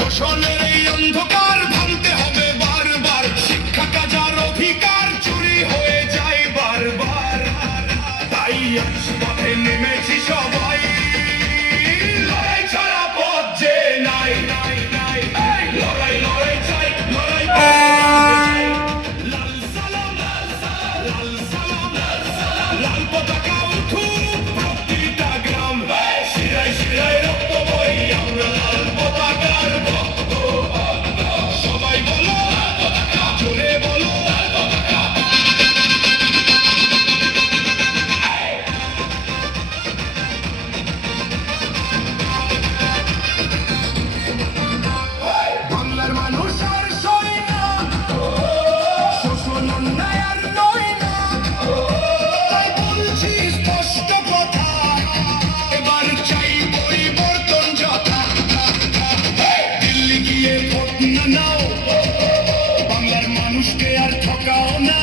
শোষণের এই অন্ধকার ভাঙতে হবে বারবার, শিক্ষা কাজার অধিকার চুরি হয়ে যায় বারবার। তাই আজ পথে নেমেছি সবাই, লড়াই ছাড়া পথ যে নাই। এই লড়াই লড়াই চাই, লড়াই লাল সালাম, লাল সালাম, লাল পতাকা উঠুক প্রতিটা গ্রাম, শিরায় শিরায় রক্ত বই আমরা লাল পতাকার ভক্ত। সবাই বলো জোরে বলো, বাংলার মানুষ আর সয় না, শোষণ অন্যায় আর নয় না। তাই বলছি স্পষ্ট কথা, এবার চাই পরিবর্তন যথা। দিল্লি গিয়ে ভোট না নাও, বাংলার মানুষকে আর ঠকাও না।